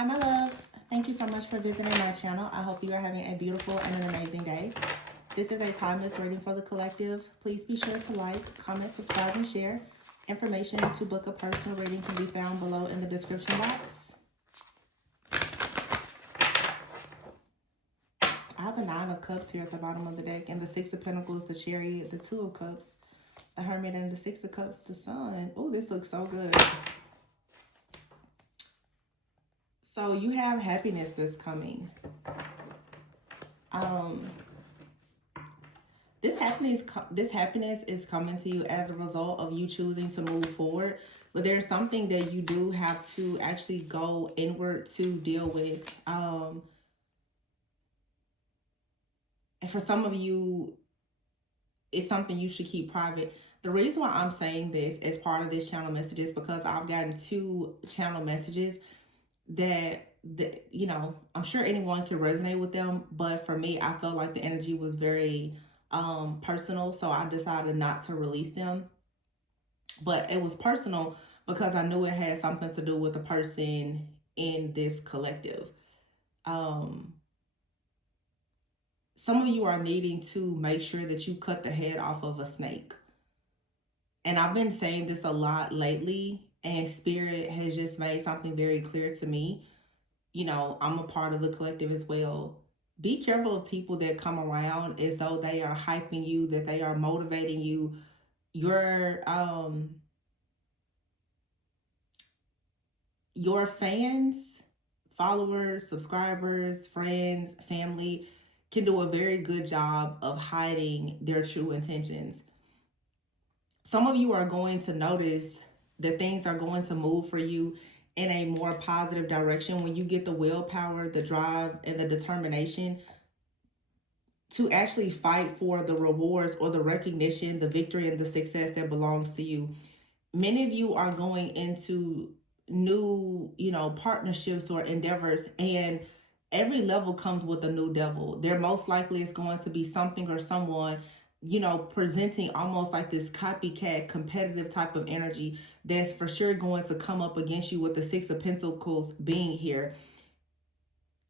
Hi, my loves. Thank you so much for visiting my channel. I hope you are having a beautiful and an amazing day. This is a timeless reading for the collective. Please be sure to like, comment, subscribe, and share. Information to book a personal reading can be found below in the description box. I have the Nine of Cups here at the bottom of the deck, and the Six of Pentacles, the Chariot, the Two of Cups, the Hermit, and the Six of Cups, the Sun. Oh, this looks so good. So you have happiness that's coming. This happiness is coming to you as a result of you choosing to move forward. But there's something that you do have to actually go inward to deal with. And for some of you, it's something you should keep private. The reason why I'm saying this as part of this channel message is because I've gotten 2 channel messages that I'm sure anyone can resonate with them, but for me, I felt like the energy was very personal, so I decided not to release them. But it was personal because I knew it had something to do with the person in this collective. Some of you are needing to make sure that you cut the head off of a snake. And I've been saying this a lot lately, and Spirit has just made something very clear to me. I'm a part of the collective as well. Be careful of people that come around as though they are hyping you, that they are motivating you. Your fans, followers, subscribers, friends, family can do a very good job of hiding their true intentions. Some of you are going to notice that things are going to move for you in a more positive direction when you get the willpower, the drive, and the determination to actually fight for the rewards or the recognition, the victory, and the success that belongs to you. Many of you are going into new, partnerships or endeavors, and every level comes with a new devil. There most likely is going to be something or someone, presenting almost like this copycat competitive type of energy that's for sure going to come up against you with the Six of Pentacles being here.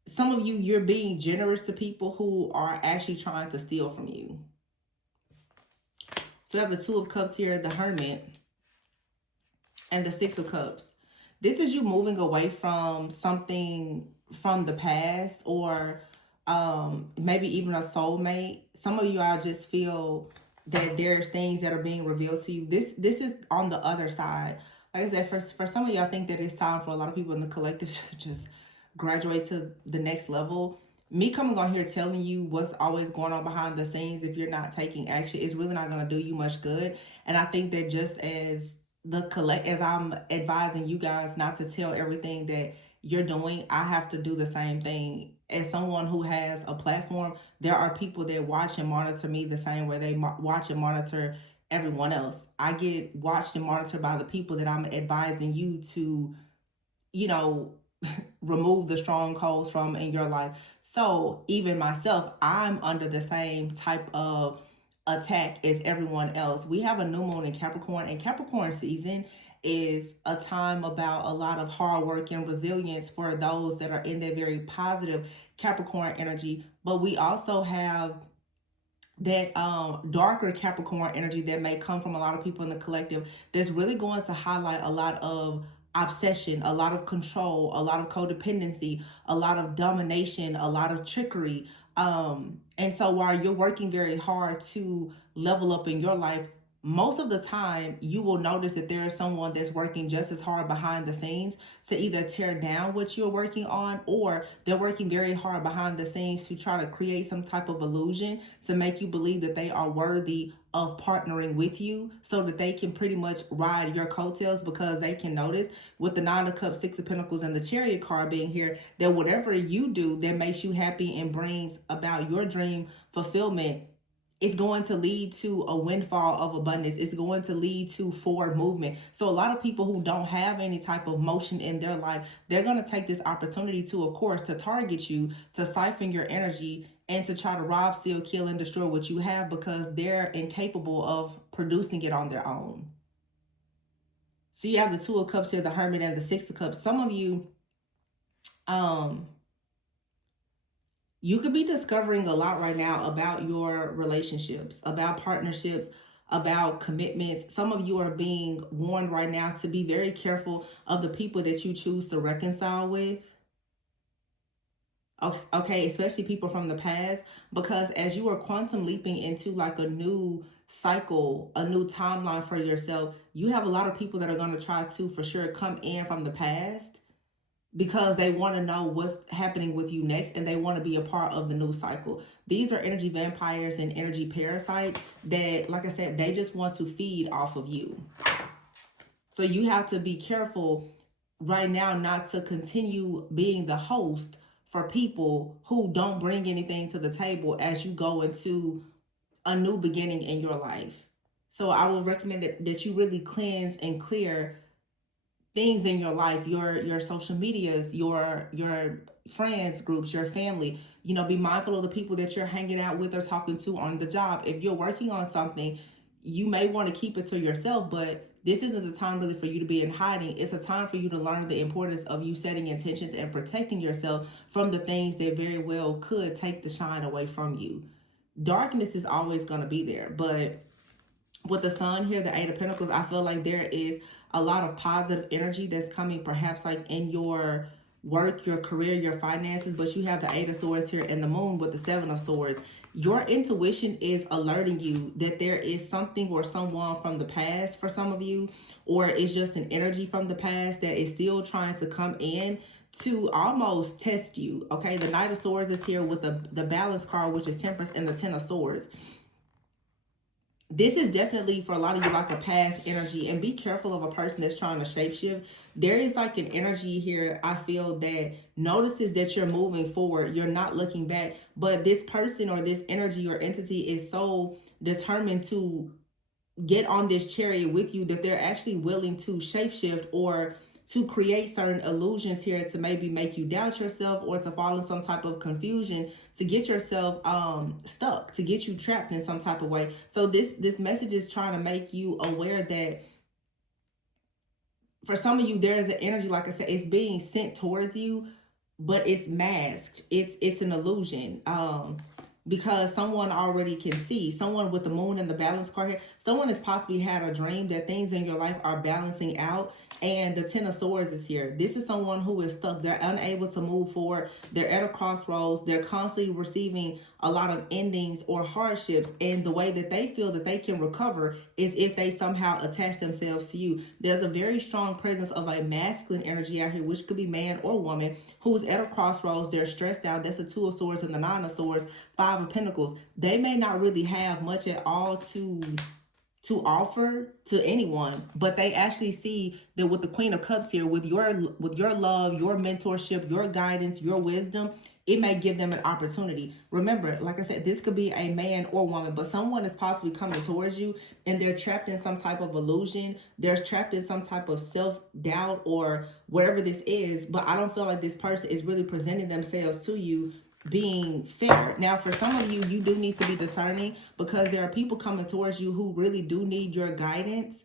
Some of you, you're being generous to people who are actually trying to steal from you. So we have the Two of Cups here, the Hermit, and the Six of Cups. This is you moving away from something from the past, or maybe even a soulmate. Some of you, I just feel that there's things that are being revealed to you. This is on the other side. Like I said, for some of you, I think that it's time for a lot of people in the collective to just graduate to the next level. Me coming on here telling you what's always going on behind the scenes, if you're not taking action, it's really not going to do you much good. And I think that just as I'm advising you guys not to tell everything that you're doing, I have to do the same thing. As someone who has a platform, there are people that watch and monitor me the same way they watch and monitor everyone else. I get watched and monitored by the people that I'm advising you to, remove the strongholds from in your life. So even myself, I'm under the same type of attack as everyone else. We have a new moon in Capricorn, and Capricorn season is a time about a lot of hard work and resilience for those that are in that very positive Capricorn energy. But we also have that darker Capricorn energy that may come from a lot of people in the collective that's really going to highlight a lot of obsession, a lot of control, a lot of codependency, a lot of domination, a lot of trickery. And so while you're working very hard to level up in your life, most of the time you will notice that there is someone that's working just as hard behind the scenes to either tear down what you're working on, or they're working very hard behind the scenes to try to create some type of illusion to make you believe that they are worthy of partnering with you so that they can pretty much ride your coattails, because they can notice with the Nine of Cups, Six of Pentacles, and the Chariot card being here that whatever you do that makes you happy and brings about your dream fulfillment, it's going to lead to a windfall of abundance. It's going to lead to forward movement. So a lot of people who don't have any type of motion in their life, they're going to take this opportunity to, of course, to target you, to siphon your energy, and to try to rob, steal, kill, and destroy what you have, because they're incapable of producing it on their own. So you have the Two of Cups here, the Hermit, and the Six of Cups. Some of you, Um, you could be discovering a lot right now about your relationships, about partnerships, about commitments. Some of you are being warned right now to be very careful of the people that you choose to reconcile with. Okay, especially people from the past, because as you are quantum leaping into like a new cycle, a new timeline for yourself, you have a lot of people that are going to try to for sure come in from the past because they want to know what's happening with you next and they want to be a part of the new cycle. These are energy vampires and energy parasites that, like I said, they just want to feed off of you. So you have to be careful right now not to continue being the host for people who don't bring anything to the table as you go into a new beginning in your life. So I will recommend that you really cleanse and clear things in your life, your social medias, your friends groups, your family. You know, be mindful of the people that you're hanging out with or talking to on the job. If you're working on something, you may want to keep it to yourself, but this isn't the time really for you to be in hiding. It's a time for you to learn the importance of you setting intentions and protecting yourself from the things that very well could take the shine away from you. Darkness is always going to be there, but with the sun here, the Eight of Pentacles, I feel like there is a lot of positive energy that's coming, perhaps like in your work, your career, your finances. But you have the Eight of Swords here and the Moon with the Seven of Swords. Your intuition is alerting you that there is something or someone from the past for some of you, or it's just an energy from the past that is still trying to come in to almost test you. Okay, the Knight of Swords is here with the Balance card, which is Temperance, and the Ten of Swords. This is definitely for a lot of you like a past energy, and be careful of a person that's trying to shapeshift. There is like an energy here, I feel, that notices that you're moving forward, you're not looking back, but this person or this energy or entity is so determined to get on this chariot with you that they're actually willing to shapeshift or to create certain illusions here to maybe make you doubt yourself or to fall in some type of confusion to get yourself stuck, to get you trapped in some type of way. So this message is trying to make you aware that for some of you there is an energy, like I said, it's being sent towards you, but it's masked. It's an illusion. Because someone already can see, someone with the Moon and the Balance card here, someone has possibly had a dream that things in your life are balancing out, and the Ten of Swords is here. This is someone who is stuck. They're unable to move forward. They're at a crossroads. They're constantly receiving a lot of endings or hardships, and the way that they feel that they can recover is if they somehow attach themselves to you. There's a very strong presence of a masculine energy out here, which could be man or woman, who's at a crossroads. They're stressed out. That's the Two of Swords and the Nine of Swords, Five of Pentacles. They may not really have much at all to offer to anyone, but they actually see that with the Queen of Cups here, with your love, your mentorship, your guidance, your wisdom, it may give them an opportunity. Remember, like I said, this could be a man or woman, but someone is possibly coming towards you and they're trapped in some type of illusion. They're trapped in some type of self-doubt or whatever this is, but I don't feel like this person is really presenting themselves to you being fair. Now, for some of you, you do need to be discerning because there are people coming towards you who really do need your guidance.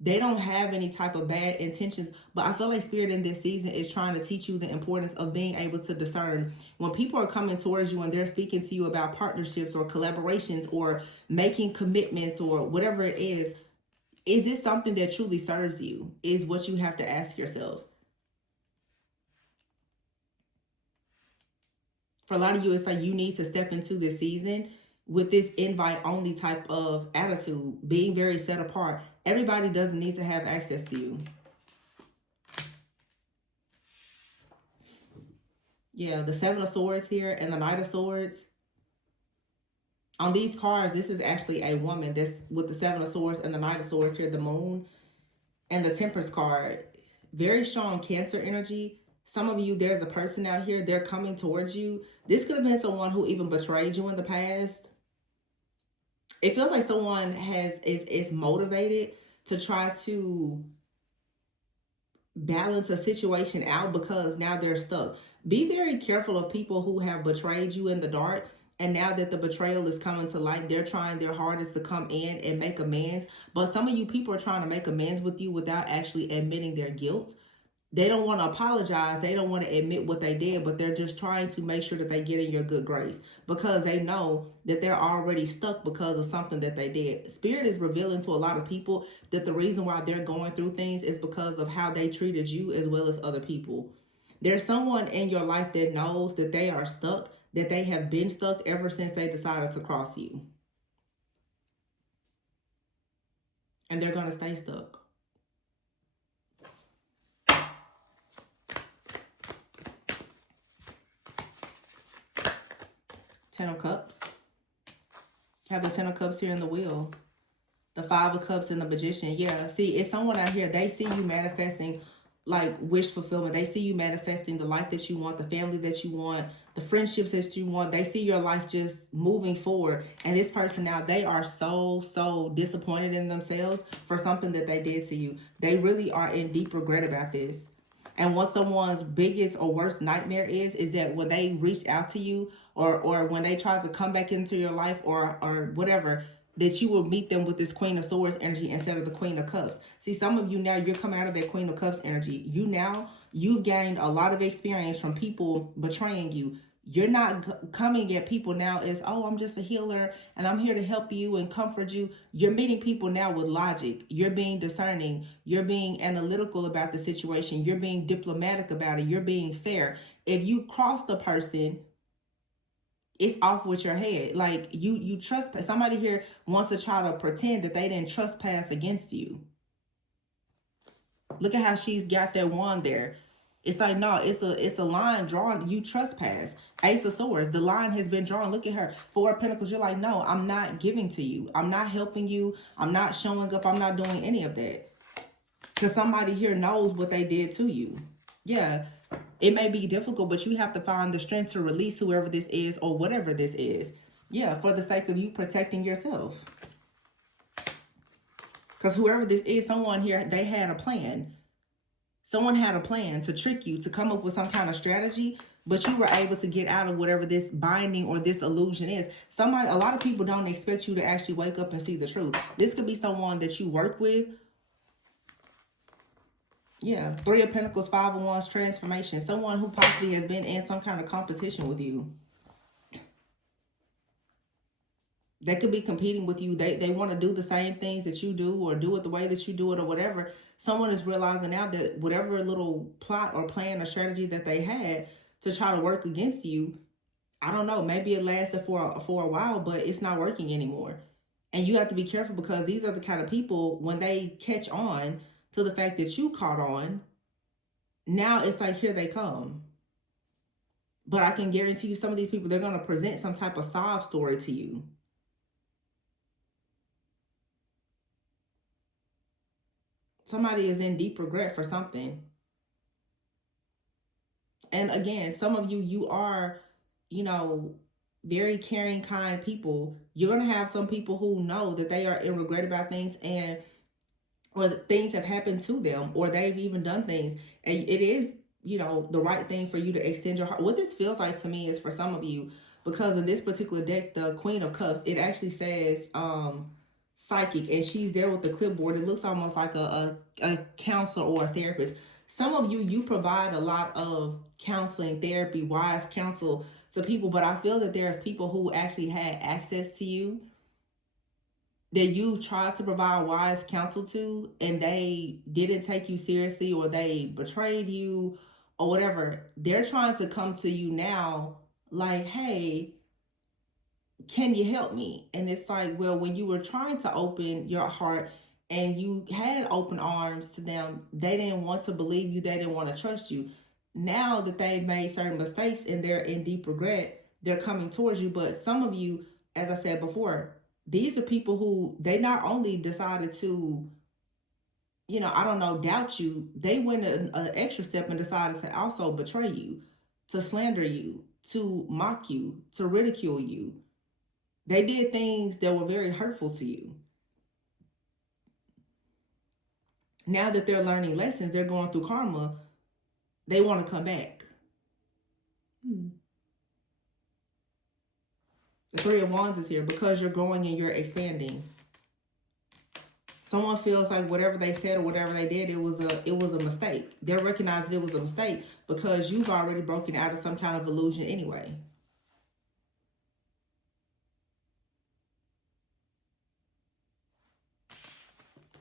They don't have any type of bad intentions, but I feel like Spirit in this season is trying to teach you the importance of being able to discern. When people are coming towards you and they're speaking to you about partnerships or collaborations or making commitments or whatever it is it something that truly serves you? Is what you have to ask yourself. For a lot of you, it's like you need to step into this season with this invite only type of attitude, being very set apart. Everybody doesn't need to have access to you. Yeah, the Seven of Swords here and the Knight of Swords. On these cards, this is actually a woman that's with the Seven of Swords and the Knight of Swords here, the Moon, and the Temperance card. Very strong Cancer energy. Some of you, there's a person out here, they're coming towards you. This could have been someone who even betrayed you in the past. It feels like someone is motivated to try to balance a situation out because now they're stuck. Be very careful of people who have betrayed you in the dark, and now that the betrayal is coming to light, they're trying their hardest to come in and make amends. But some of you people are trying to make amends with you without actually admitting their guilt. They don't want to apologize. They don't want to admit what they did, but they're just trying to make sure that they get in your good grace because they know that they're already stuck because of something that they did. Spirit is revealing to a lot of people that the reason why they're going through things is because of how they treated you as well as other people. There's someone in your life that knows that they are stuck, that they have been stuck ever since they decided to cross you. And they're going to stay stuck. Ten of Cups. Have the Ten of Cups here in the wheel. The Five of Cups and the Magician. Yeah, see, it's someone out here, they see you manifesting like wish fulfillment. They see you manifesting the life that you want, the family that you want, the friendships that you want. They see your life just moving forward. And this person now, they are so disappointed in themselves for something that they did to you. They really are in deep regret about this. And what someone's biggest or worst nightmare is that when they reach out to you or when they try to come back into your life or whatever, that you will meet them with this Queen of Swords energy instead of the Queen of Cups. See, some of you now, you're coming out of that Queen of Cups energy. You've gained a lot of experience from people betraying you. You're not coming at people now as, oh, I'm just a healer and I'm here to help you and comfort you. You're meeting people now with logic. You're being discerning. You're being analytical about the situation. You're being diplomatic about it. You're being fair. If you cross the person, it's off with your head. Like you trespass. Somebody here wants to try to pretend that they didn't trespass against you. Look at how she's got that wand there. It's like, no, it's a line drawn. You trespass. Ace of Swords. The line has been drawn. Look at her. Four of Pentacles. You're like, no, I'm not giving to you. I'm not helping you. I'm not showing up. I'm not doing any of that. Because somebody here knows what they did to you. Yeah. It may be difficult, but you have to find the strength to release whoever this is or whatever this is. Yeah, for the sake of you protecting yourself. Because whoever this is, someone here, they had a plan. Someone had a plan to trick you, to come up with some kind of strategy, but you were able to get out of whatever this binding or this illusion is. A lot of people don't expect you to actually wake up and see the truth. This could be someone that you work with. Yeah, Three of Pentacles, Five of Wands, transformation. Someone who possibly has been in some kind of competition with you. They could be competing with you. They want to do the same things that you do or do it the way that you do it or whatever. Someone is realizing now that whatever little plot or plan or strategy that they had to try to work against you, I don't know, maybe it lasted for a while, but it's not working anymore. And you have to be careful because these are the kind of people, when they catch on to the fact that you caught on, now it's like, here they come. But I can guarantee you some of these people, they're going to present some type of sob story to you. Somebody is in deep regret for something. And again, some of you, you are, very caring, kind people. You're going to have some people who know that they are in regret about things or things have happened to them or they've even done things. And it is, the right thing for you to extend your heart. What this feels like to me is for some of you, because in this particular deck, the Queen of Cups, it actually says, psychic, and she's there with the clipboard. It looks almost like a counselor or a therapist. Some of you, you provide a lot of counseling, therapy, wise counsel to people, but I feel that there's people who actually had access to you that you tried to provide wise counsel to, and they didn't take you seriously, or they betrayed you or whatever. They're trying to come to you now like, hey, can you help me? And it's like, well, when you were trying to open your heart and you had open arms to them, they didn't want to believe you. They didn't want to trust you. Now that they've made certain mistakes and they're in deep regret, they're coming towards you. But some of you, as I said before, these are people who, they not only decided to, I don't know, doubt you, they went an extra step and decided to also betray you, to slander you, to mock you, to ridicule you. They did things that were very hurtful to you. Now that they're learning lessons, they're going through karma, they want to come back. The Three of Wands is here because you're growing and you're expanding. Someone feels like whatever they said or whatever they did, it was a mistake. They're recognizing it was a mistake because you've already broken out of some kind of illusion anyway.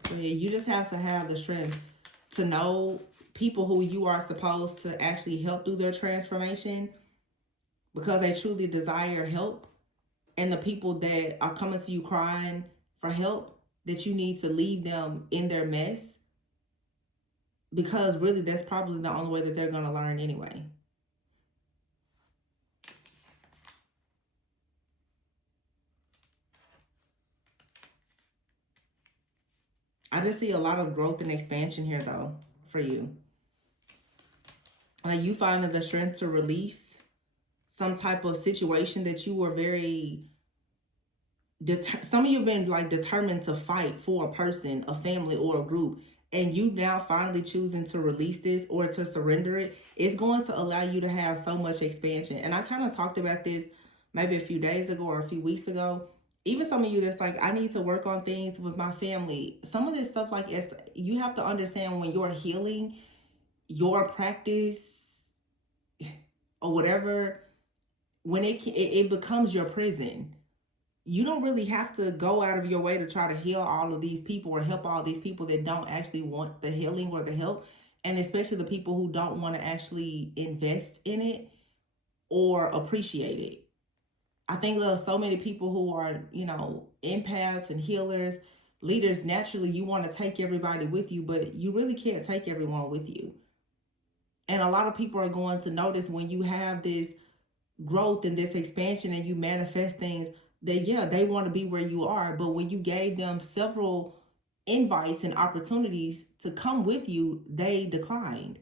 So yeah, you just have to have the strength to know people who you are supposed to actually help through their transformation because they truly desire help, and the people that are coming to you crying for help, that you need to leave them in their mess, because really that's probably the only way that they're going to learn anyway. I just see a lot of growth and expansion here though for you. Like you finding the strength to release some type of situation that you were very some of you have been like determined to fight for a person, a family, or a group, and you now finally choosing to release this or to surrender it. It's going to allow you to have so much expansion. And I kind of talked about this maybe a few days ago or a few weeks ago. Even some of you that's like, I need to work on things with my family. Some of this stuff, like, you have to understand when you're healing, your practice or whatever, when it becomes your prison. You don't really have to go out of your way to try to heal all of these people or help all these people that don't actually want the healing or the help. And especially the people who don't want to actually invest in it or appreciate it. I think there are so many people who are, empaths and healers, leaders. Naturally, you want to take everybody with you, but you really can't take everyone with you. And a lot of people are going to notice when you have this growth and this expansion and you manifest things that, yeah, they want to be where you are. But when you gave them several invites and opportunities to come with you, they declined.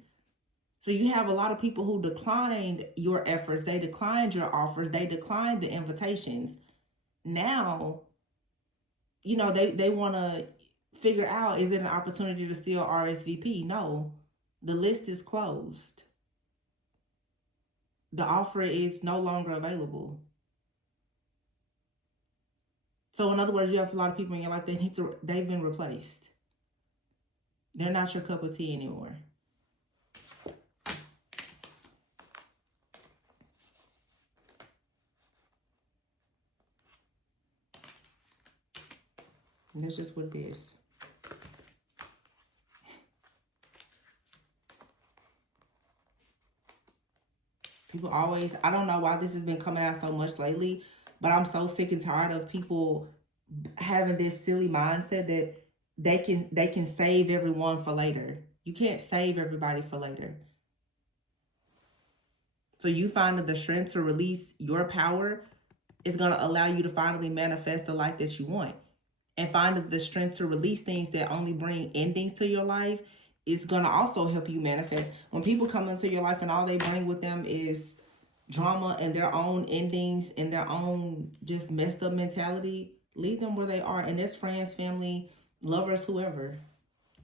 So you have a lot of people who declined your efforts. They declined your offers. They declined the invitations. Now, they want to figure out, is it an opportunity to still RSVP? No, the list is closed. The offer is no longer available. So in other words, you have a lot of people in your life that they've been replaced. They're not your cup of tea anymore. And that's just what it is. People always, I don't know why this has been coming out so much lately, but I'm so sick and tired of people having this silly mindset that they can save everyone for later. You can't save everybody for later. So you finding the strength to release your power is going to allow you to finally manifest the life that you want. And finding the strength to release things that only bring endings to your life is going to also help you manifest. When people come into your life and all they bring with them is drama and their own endings and their own just messed up mentality, leave them where they are. And that's friends, family, lovers, whoever.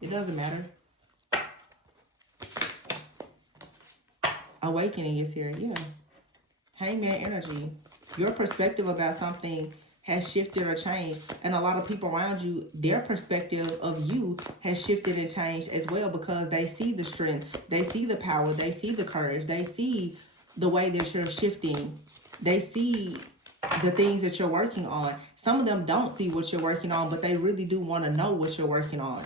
It doesn't matter. Awakening is here. Yeah. Hangman energy. Your perspective about something has shifted or changed. And a lot of people around you, their perspective of you has shifted and changed as well, because they see the strength. They see the power. They see the courage. They see the way that you're shifting. They see the things that you're working on. Some of them don't see what you're working on, but they really do want to know what you're working on.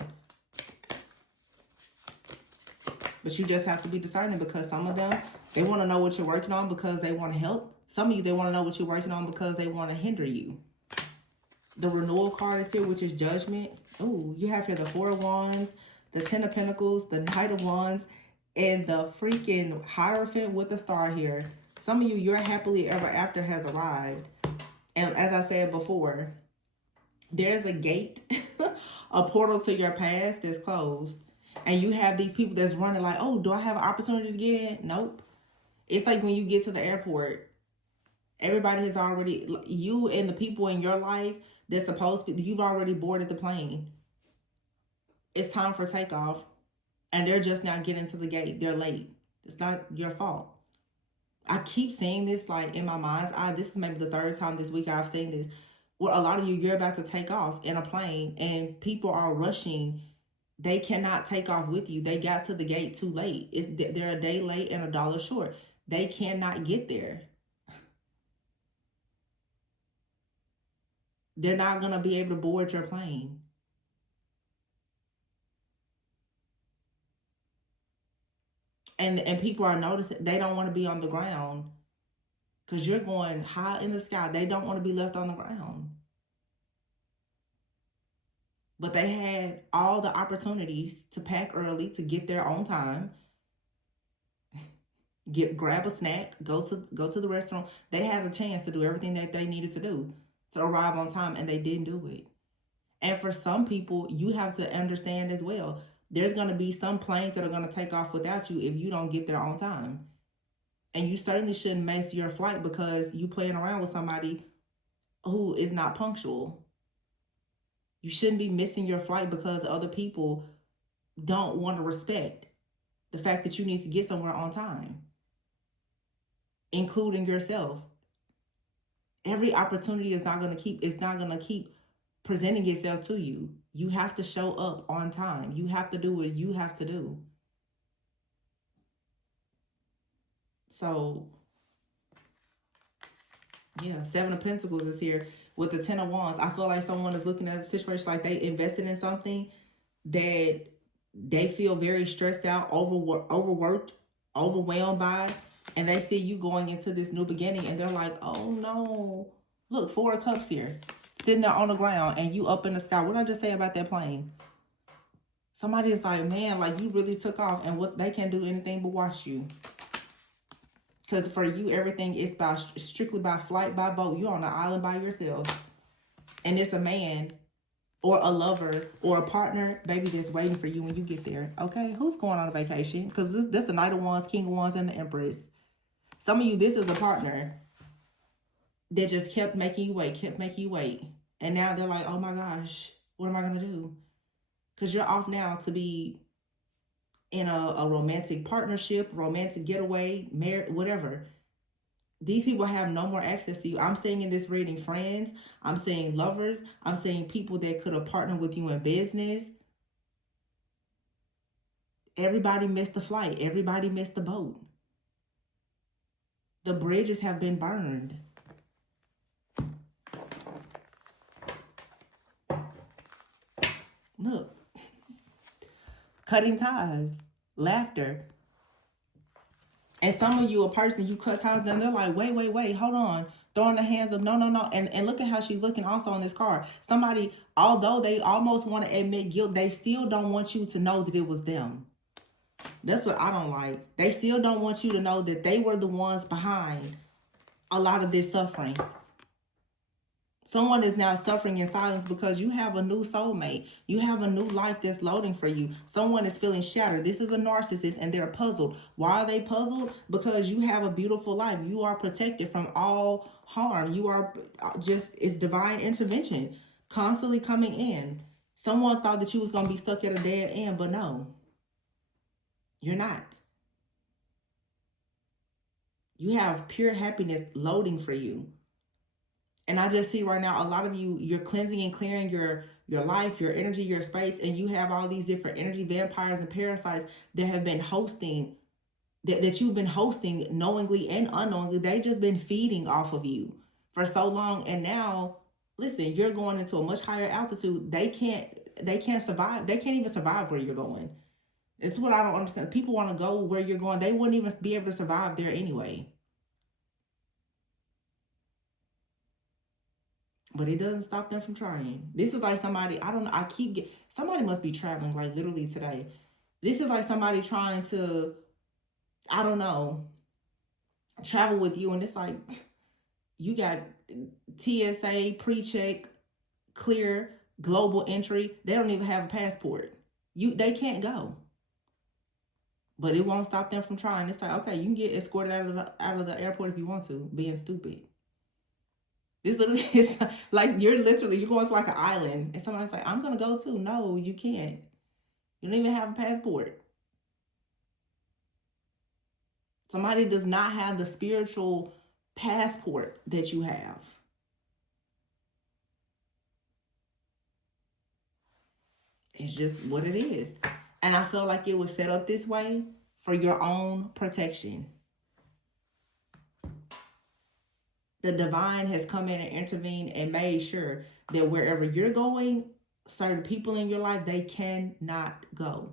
But you just have to be discerning, because some of them, they want to know what you're working on because they want to help. Some of you, they want to know what you're working on because they want to hinder you. The renewal card is here, which is judgment. Oh, you have here the Four of Wands, the Ten of Pentacles, the Knight of Wands, and the freaking Hierophant with the star here. Some of you, your happily ever after has arrived. And as I said before, there's a gate, a portal to your past that's closed. And you have these people that's running like, oh, do I have an opportunity to get in? Nope. It's like when you get to the airport, everybody has already, you and the people in your life that's supposed to be, you've already boarded the plane. It's time for takeoff. And they're just now getting to the gate. They're late. It's not your fault. I keep saying this like in my mind's eye. This is maybe the third time this week I've seen this. Where a lot of you, you're about to take off in a plane and people are rushing. They cannot take off with you. They got to the gate too late. They're a day late and $1 short. They cannot get there. They're not going to be able to board your plane. And people are noticing, they don't want to be on the ground because you're going high in the sky. They don't want to be left on the ground. But they had all the opportunities to pack early, to get there on time, grab a snack, go to the restaurant. They had a chance to do everything that they needed to do to arrive on time, and they didn't do it. And for some people, you have to understand as well, there's going to be some planes that are going to take off without you if you don't get there on time. And you certainly shouldn't miss your flight because you playing around with somebody who is not punctual. You shouldn't be missing your flight because other people don't want to respect the fact that you need to get somewhere on time, including yourself. Every opportunity is not going to keep presenting itself to you. You have to show up on time. You have to do what you have to do. So, yeah, Seven of Pentacles is here with the Ten of Wands. I feel like someone is looking at a situation like they invested in something that they feel very stressed out, overworked, overwhelmed by, and they see you going into this new beginning and they're like, oh no. Look, Four of Cups here, sitting there on the ground and you up in the sky. What did I just say about that plane? Somebody is like, man, like you really took off, and what they can't do anything but watch you. Because for you, everything is strictly by flight, by boat. You're on an island by yourself. And it's a man or a lover or a partner, baby, that's waiting for you when you get there. Okay? Who's going on a vacation? Because this is the Knight of Wands, King of Wands, and the Empress. Some of you, this is a partner that just kept making you wait. And now they're like, oh my gosh, what am I going to do? Because you're off now to be in a romantic partnership, romantic getaway, marriage, whatever. These people have no more access to you. I'm seeing in this reading friends. I'm seeing lovers. I'm seeing people that could have partnered with you in business. Everybody missed the flight. Everybody missed the boat. The bridges have been burned. Look. Cutting ties. Laughter. And some of you, a person, you cut ties, then they're like, wait, hold on. Throwing the hands up, no. And look at how she's looking also on this card. Somebody, although they almost want to admit guilt, they still don't want you to know that it was them. That's what I don't like. They still don't want you to know that they were the ones behind a lot of this suffering. Someone is now suffering in silence because you have a new soulmate. You have a new life that's loading for you. Someone is feeling shattered. This is a narcissist and they're puzzled. Why are they puzzled? Because you have a beautiful life. You are protected from all harm. You are it's divine intervention constantly coming in. Someone thought that you was going to be stuck at a dead end, but no, you're not. You have pure happiness loading for you. And I just see right now, a lot of you, you're cleansing and clearing your life, your energy, your space, and you have all these different energy vampires and parasites that have been hosting, that you've been hosting knowingly and unknowingly. They've just been feeding off of you for so long. And now, listen, you're going into a much higher altitude. They can't survive. They can't even survive where you're going. It's what I don't understand. People want to go where you're going. They wouldn't even be able to survive there anyway. But it doesn't stop them from trying. This is like somebody, I don't know, somebody must be traveling like literally today. This is like somebody trying to, I don't know, travel with you. And it's like, you got TSA, pre-check, clear, global entry. They don't even have a passport. They can't go. But it won't stop them from trying. It's like, okay, you can get escorted out of the airport if you want to, being stupid. This literally is like you're going to like an island and somebody's like, I'm going to go too. No, you can't. You don't even have a passport. Somebody does not have the spiritual passport that you have. It's just what it is. And I feel like it was set up this way for your own protection. The divine has come in and intervened and made sure that wherever you're going, certain people in your life, they cannot go.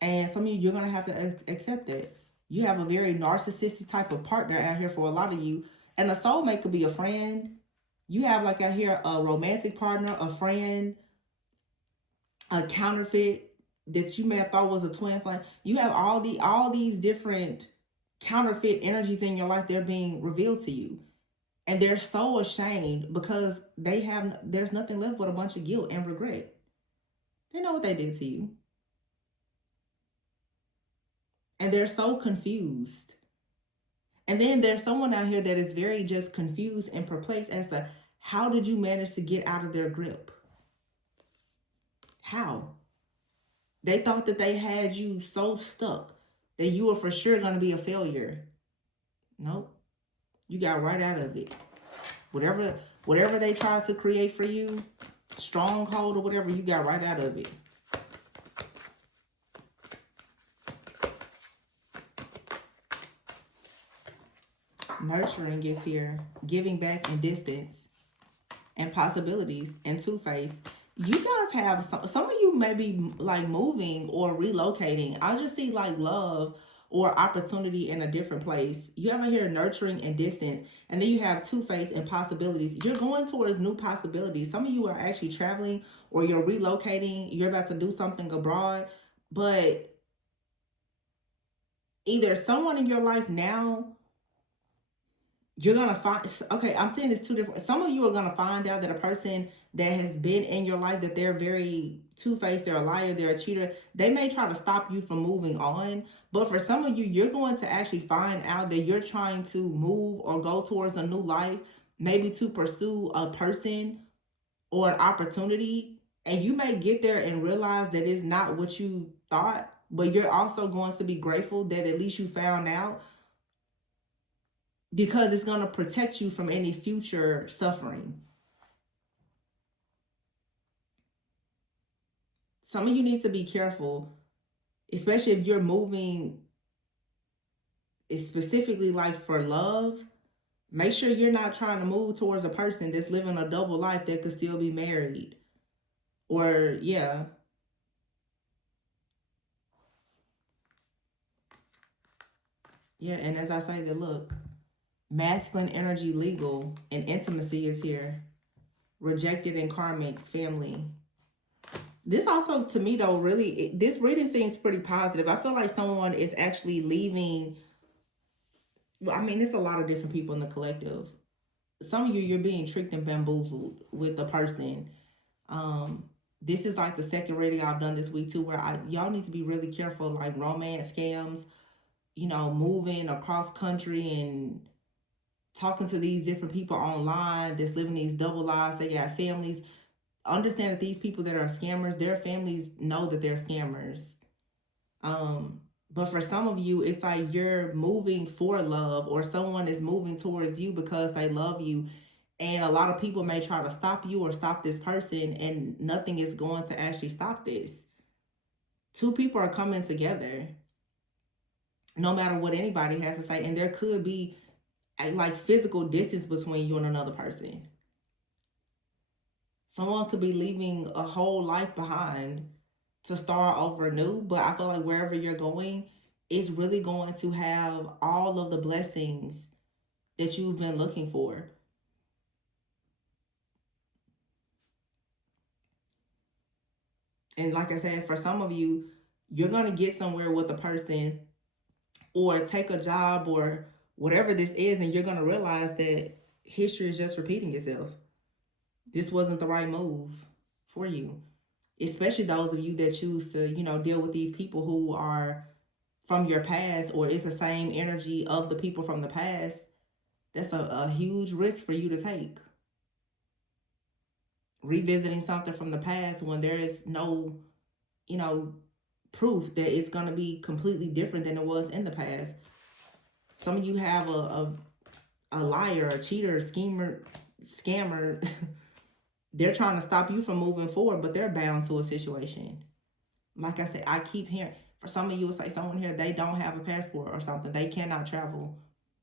And some of you, you're going to have to accept it. You have a very narcissistic type of partner out here for a lot of you. And a soulmate could be a friend. You have like out here a romantic partner, a friend, a counterfeit that you may have thought was a twin flame. You have all these different counterfeit energies in your life. They're being revealed to you. And they're so ashamed because there's nothing left but a bunch of guilt and regret. They know what they did to you. And they're so confused. And then there's someone out here that is very just confused and perplexed as to how did you manage to get out of their grip? How? They thought that they had you so stuck that you were for sure going to be a failure. Nope. You got right out of it. Whatever they tried to create for you, stronghold or whatever, you got right out of it. Nurturing is here, giving back and distance and possibilities and two-face. You guys have some of you may be like moving or relocating. I just see like love or opportunity in a different place. You have here nurturing and distance, and then you have two-face and possibilities. You're going towards new possibilities. Some of you are actually traveling or you're relocating. You're about to do something abroad, but either someone in your life now, you're going to find, okay, I'm saying it's two different. Some of you are going to find out that a person that has been in your life, that they're very two-faced, they're a liar, they're a cheater. They may try to stop you from moving on. But for some of you, you're going to actually find out that you're trying to move or go towards a new life, maybe to pursue a person or an opportunity. And you may get there and realize that it's not what you thought, but you're also going to be grateful that at least you found out, because it's going to protect you from any future suffering. Some of you need to be careful, especially if you're moving specifically like for love. Make sure you're not trying to move towards a person that's living a double life that could still be married. Or, yeah. Yeah, and as I say that, look, masculine energy, legal, and intimacy is here. Rejected and karmics, family. This also, to me, though, really, this reading seems pretty positive. I feel like someone is actually leaving. I mean, it's a lot of different people in the collective. Some of you, you're being tricked and bamboozled with a person. This is like the second reading I've done this week, too, where y'all need to be really careful, like romance scams, you know, moving across country and talking to these different people online that's living these double lives. They got families. Understand that these people that are scammers, their families know that they're scammers. But for some of you, it's like you're moving for love, or someone is moving towards you because they love you. And a lot of people may try to stop you or stop this person, and nothing is going to actually stop this. Two people are coming together, no matter what anybody has to say. And there could be like physical distance between you and another person. Someone could be leaving a whole life behind to start over new, but I feel like wherever you're going, it's really going to have all of the blessings that you've been looking for. And like I said, for some of you, you're going to get somewhere with a person or take a job or whatever this is, and you're going to realize that history is just repeating itself. This wasn't the right move for you. Especially those of you that choose to, you know, deal with these people who are from your past, or it's the same energy of the people from the past. That's a huge risk for you to take. Revisiting something from the past when there is no, you know, proof that it's going to be completely different than it was in the past. Some of you have a liar, a cheater, a schemer scammer, they're trying to stop you from moving forward, but they're bound to a situation. Like I said, I keep hearing, for some of you, it's like someone here, they don't have a passport or something. They cannot travel.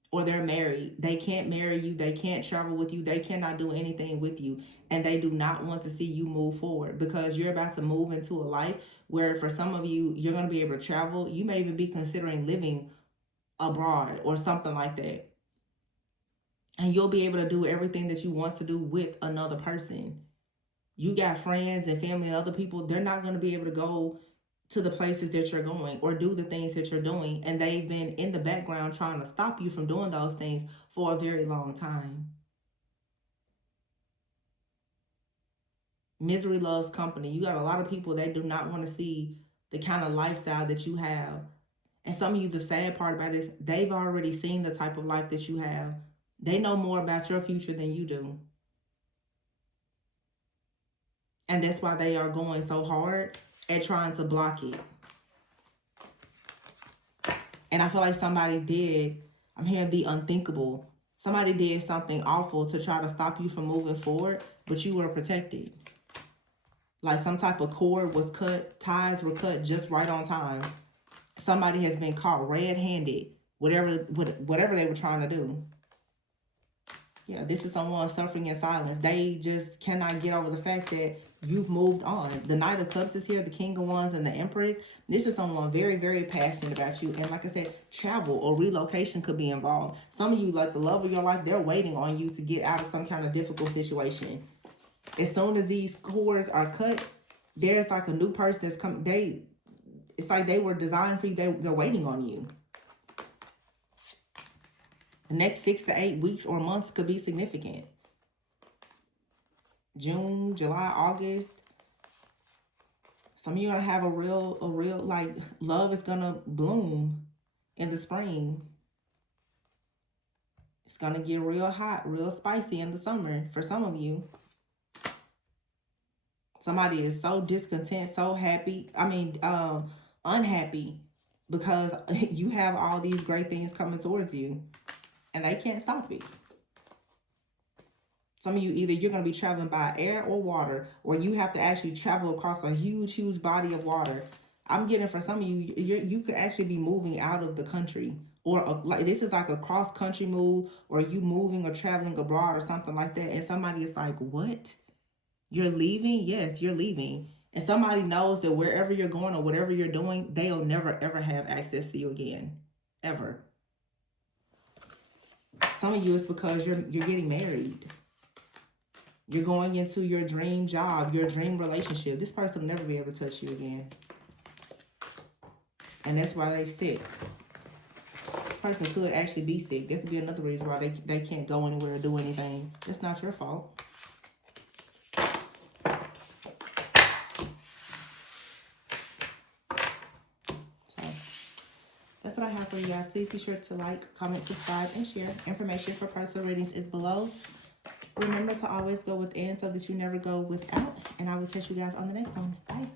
Or they're married. They can't marry you. They can't travel with you. They cannot do anything with you. And they do not want to see you move forward, because you're about to move into a life where for some of you, you're going to be able to travel. You may even be considering living abroad or something like that. And you'll be able to do everything that you want to do with another person. You got friends and family and other people. They're not going to be able to go to the places that you're going or do the things that you're doing. And they've been in the background trying to stop you from doing those things for a very long time. Misery loves company. You got a lot of people that do not want to see the kind of lifestyle that you have. And some of you, the sad part about it is they've already seen the type of life that you have. They know more about your future than you do. And that's why they are going so hard at trying to block it. And I feel like somebody did, I'm hearing the unthinkable. Somebody did something awful to try to stop you from moving forward, but you were protected. Like some type of cord was cut, ties were cut just right on time. Somebody has been caught red-handed, whatever they were trying to do. Yeah, this is someone suffering in silence. They just cannot get over the fact that you've moved on. The Knight of Cups is here, the King of Wands, and the Empress. This is someone very, very passionate about you. And like I said, travel or relocation could be involved. Some of you, like the love of your life, they're waiting on you to get out of some kind of difficult situation. As soon as these cords are cut, there's like a new person that's coming. It's like they were designed for you. They're waiting on you. The next 6 to 8 weeks or months could be significant. June, July, August. Some of you are going to have a real, like, love is going to bloom in the spring. It's going to get real hot, real spicy in the summer for some of you. Somebody is so discontent, so happy. Unhappy because you have all these great things coming towards you. And they can't stop it. Some of you, either you're going to be traveling by air or water, or you have to actually travel across a huge, huge body of water. I'm getting for some of you, you could actually be moving out of the country. Or like this is like a cross-country move, or you moving or traveling abroad or something like that. And somebody is like, what? You're leaving? Yes, you're leaving. And somebody knows that wherever you're going or whatever you're doing, they'll never, ever have access to you again. Ever. Some of you, it's because you're getting married. You're going into your dream job, your dream relationship. This person will never be able to touch you again. And that's why they're sick. This person could actually be sick. That could be another reason why they can't go anywhere or do anything. That's not your fault. That's what I have for you guys. Please be sure to like, comment, subscribe, and share. Information for personal readings is below. Remember to always go within so that you never go without. And I will catch you guys on the next one. Bye.